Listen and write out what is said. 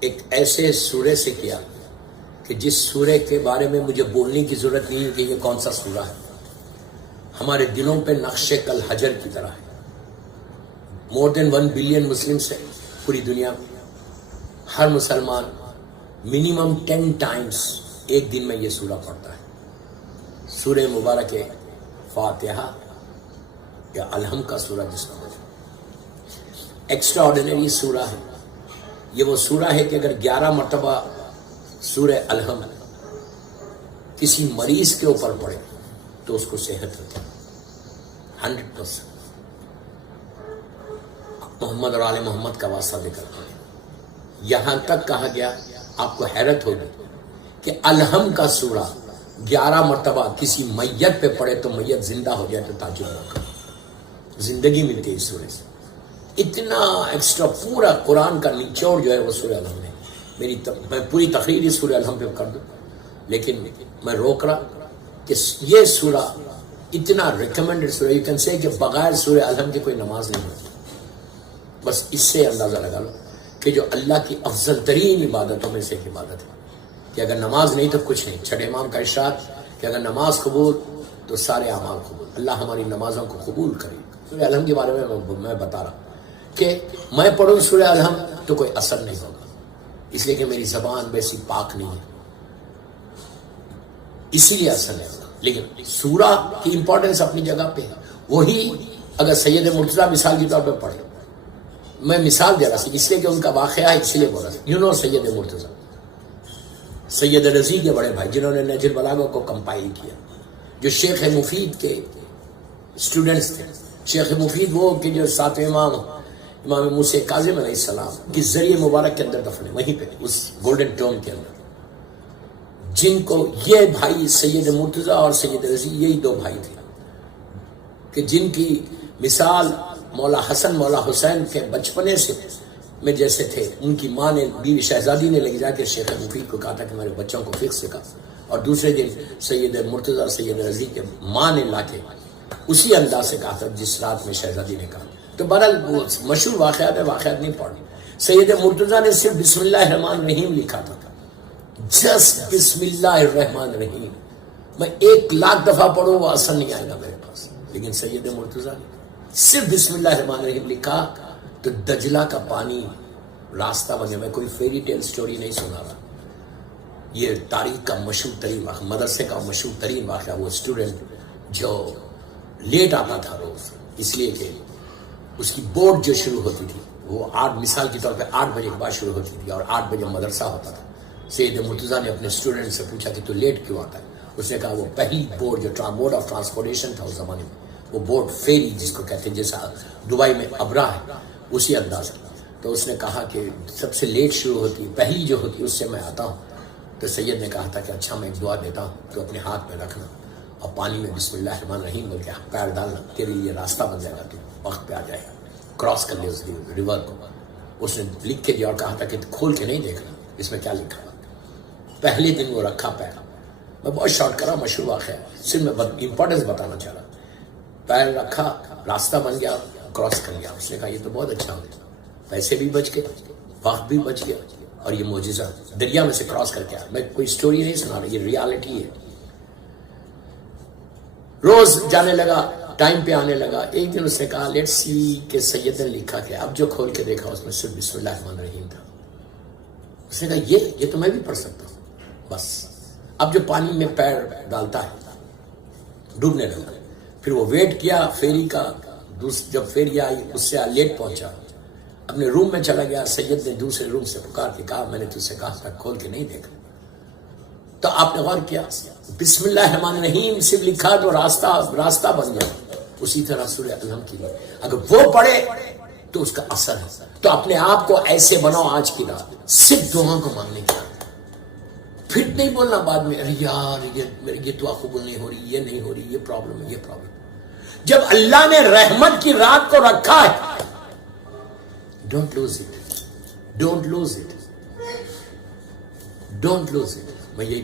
ایک ایسے سورے سے کیا کہ جس سورے کے بارے میں مجھے بولنے کی ضرورت نہیں ہے کہ یہ کون سا سورہ ہے، ہمارے دلوں پہ نقش کل حجر کی طرح ہے۔ مور دین 1 بلین مسلمس ہے پوری دنیا میں، ہر مسلمان منیمم 10 ٹائمز ایک دن میں یہ سورہ پڑھتا ہے۔ سورہ مبارک فاتحہ یا الحم کا سورہ جس کو ایکسٹرا آرڈینری سورہ ہے۔ یہ وہ سورہ ہے کہ اگر 11 مرتبہ سورہ الحم کسی مریض کے اوپر پڑھے تو اس کو صحت ہوتی ہے 100%۔ محمد اور آل محمد کا واسطہ دے کر پڑھے، یہاں تک کہا گیا، آپ کو حیرت ہوگی کہ الحم کا سورہ 11 مرتبہ کسی میت پہ پڑھے تو میت زندہ ہو جائے تو تعجب نہ کرے، زندگی ملتی ہے اس سورے سے۔ اتنا ایکسٹرا پورا قرآن کا نچوڑ جو ہے وہ سورہ الحم ہے۔ میں پوری تقریر اس سورہ الحم پہ کر دوں، لیکن میں روک رہا کہ یہ سورہ اتنا ریکمینڈڈ سورہ، یو کین سے کہ بغیر سورہ الحم کی کوئی نماز نہیں ہوتی۔ بس اس سے اندازہ لگا لو کہ جو اللہ کی افضل ترین عبادتوں میں سے ایک عبادت ہے کہ اگر نماز نہیں تو کچھ نہیں۔ چھٹے امام کا ارشاد کہ اگر نماز قبول تو سارے اعمال قبول، اللہ ہماری نمازوں کو قبول کرے۔ سورہ الحم کے بارے میں بتا رہا کہ میں پڑھوں سورہ الحم تو کوئی اثر نہیں ہوگا، اس لیے کہ میری زبان ویسی پاک نہیں ہے، اسی لیے اثر نہیں ہوگا۔ لیکن سورہ کی امپورٹنس اپنی جگہ پہ ہے۔ وہی اگر سید مرتضیٰ مثال کے طور پہ پڑھے، میں مثال دے رہا سی اس لیے کہ ان کا واقعہ ہے، اس لیے بول رہا سید مرتضیٰ، سید رضی کے بڑے بھائی جنہوں نے نہج البلاغہ کو کمپائل کیا، جو شیخ مفید کے اسٹوڈنٹس تھے۔ شیخ مفید وہ کہ جو 7ویں امام موسیٰ کاظم علیہ السلام کے ذریعے مبارک کے اندر دفن ہے، وہیں پہ اس گولڈن ٹوم کے اندر، جن کو یہ بھائی سید مرتضیٰ اور سید رضی یہی 2 بھائی تھے کہ جن کی مثال مولا حسن مولا حسین کے بچپنے سے میں جیسے تھے۔ ان کی ماں نے، بیوی شہزادی نے لے جا کے شیخ مفید کو کہا تھا کہ میرے بچوں کو فقہ سکھا، اور دوسرے دن سید مرتضیٰ اور سید رضی کے ماں نے لا کے اسی انداز سے کہا تھا جس رات میں شہزادی نے کہا۔ تو بہرحال مشہور واقعات ہے، واقعات نہیں پڑھنی۔ سید مرتضیٰ نے صرف بسم اللہ الرحمن الرحیم لکھا تھا، جسٹ بسم اللہ الرحمن الرحیم۔ میں 1,00,000 دفعہ پڑھوں وہ اثر نہیں آئے گا میرے پاس، لیکن سید مرتضیٰ نے صرف بسم اللہ الرحمن الرحیم لکھا تو دجلہ کا پانی راستہ بن گیا۔ میں کوئی فیری ٹیل سٹوری نہیں سنا رہا، یہ تاریخ کا مشہور ترین واقعہ، مدرسے کا مشہور ترین واقعہ۔ وہ اسٹوڈنٹ جو لیٹ آتا تھا روز، اس لیے کہ اس کی بورڈ جو شروع ہوتی تھی وہ 8 مثال کے طور پہ 8 بجے کے بعد شروع ہوتی تھی اور 8 بجے مدرسہ ہوتا تھا۔ سید مرتضیٰ نے اپنے اسٹوڈنٹ سے پوچھا کہ تو لیٹ کیوں آتا ہے؟ اس نے کہا وہ پہلی بورڈ جو موڈ آف ٹرانسپورٹیشن تھا اس زمانے میں، وہ بورڈ فیری جس کو کہتے ہیں، جیسا دبئی میں ابرا ہے اسی انداز میں۔ تو اس نے کہا کہ سب سے لیٹ شروع ہوتی ہے، پہلی جو ہوتی ہے اس سے میں آتا ہوں۔ تو سید نے کہا تھا کہ اچھا میں ایک دعا دیتا ہوں، تو اپنے ہاتھ میں رکھنا اور پانی میں بسم اللہ الرحمن الرحیم بول کے پیر ڈالنا، تیرے لیے راستہ بن جائے گا، تو وقت پہ آ جائے گا، کراس کر لے اس ریور کو۔ اس نے لکھ کے دیا اور کہا تھا کہ کھول کے نہیں دیکھنا اس میں کیا لکھا۔ پہلے دن وہ رکھا پیر، میں بہت شارٹ کرا، مشہور واقعہ ہے، صرف میں امپورٹنس بتانا چاہ رہا۔ پیر رکھا، راستہ بن گیا، کراس کر گیا۔ اس نے کہا یہ تو بہت اچھا ہو گیا، پیسے بھی بچ گئے، وقت بھی بچ گیا، اور یہ معجزہ دریا میں سے کراس کر کے آیا۔ میں کوئی سٹوری نہیں سنا رہا، یہ ریالٹی ہے۔ روز جانے لگا، ٹائم پہ آنے لگا۔ ایک دن اس نے کہا لیٹس سی کہ سید نے لکھا کہ اب جو کھول کے دیکھا اس میں صرف بسم اللہ الرحمن الرحیم تھا۔ اس نے کہا یہ تو میں بھی پڑھ سکتا ہوں۔ بس اب جو پانی میں پیر ڈالتا ہے ڈوبنے لگا، پھر وہ ویٹ کیا فیری کا، جب فیری آئی اس سے لیٹ پہنچا، اپنے روم میں چلا گیا۔ سید نے دوسرے روم سے پکار کے کہا میں نے تجھ سے کہا تھا کھول کے نہیں دیکھا۔ تو آپ نے غور کیا، بسم اللہ الرحمن الرحیم صرف لکھا تو راستہ بن گیا۔ اسی طرح سورہ الحم کی اگر وہ پڑھے تو اس کا اثر ہے۔ تو اپنے آپ کو ایسے بناؤ آج کی رات صرف دعا کو مانگنے کی، پھر نہیں بولنا بعد میں ارے یار یہ دعا قبول نہیں ہو رہی، یہ نہیں ہو رہی، یہ پرابلم ہے، یہ پرابلم۔ جب اللہ نے رحمت کی رات کو رکھا ہے، don't lose it, don't lose it, don't lose it. میں یہی